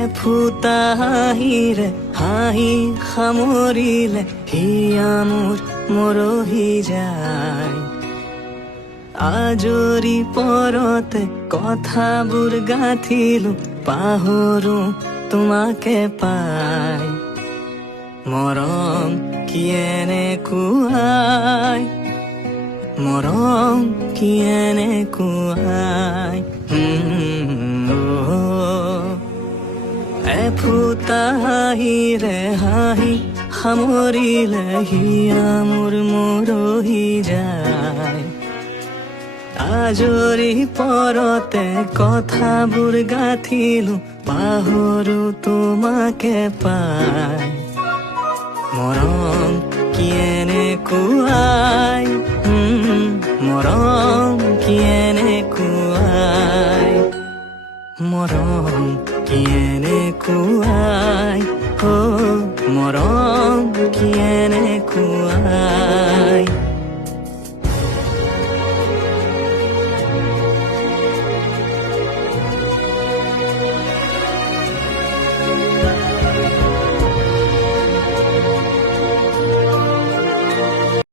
এফুটা হাঁহিৰে হাঁহি সামৰিলে হিয়া মোৰ মৰহি যায়। আজৰি পৰতে কথাবোৰ গাঁঠিলো পাহৰো তোমাকে পাই। মৰম কি এনেকুৱাই, মৰম কি এনেকুৱাই। এফুটা হাঁহিৰে হাঁহি সামৰিলে হিয়া মোৰ মৰহি যায়। আজৰি পৰতে কথাবোৰ গাঁঠিলো পাহৰো তোমাকে পাই। মৰম কি এনেকুৱাই, মৰম কি এনেকুৱাই, মৰম কি এনেকুৱাই, মৰম কি এনেকুৱাই।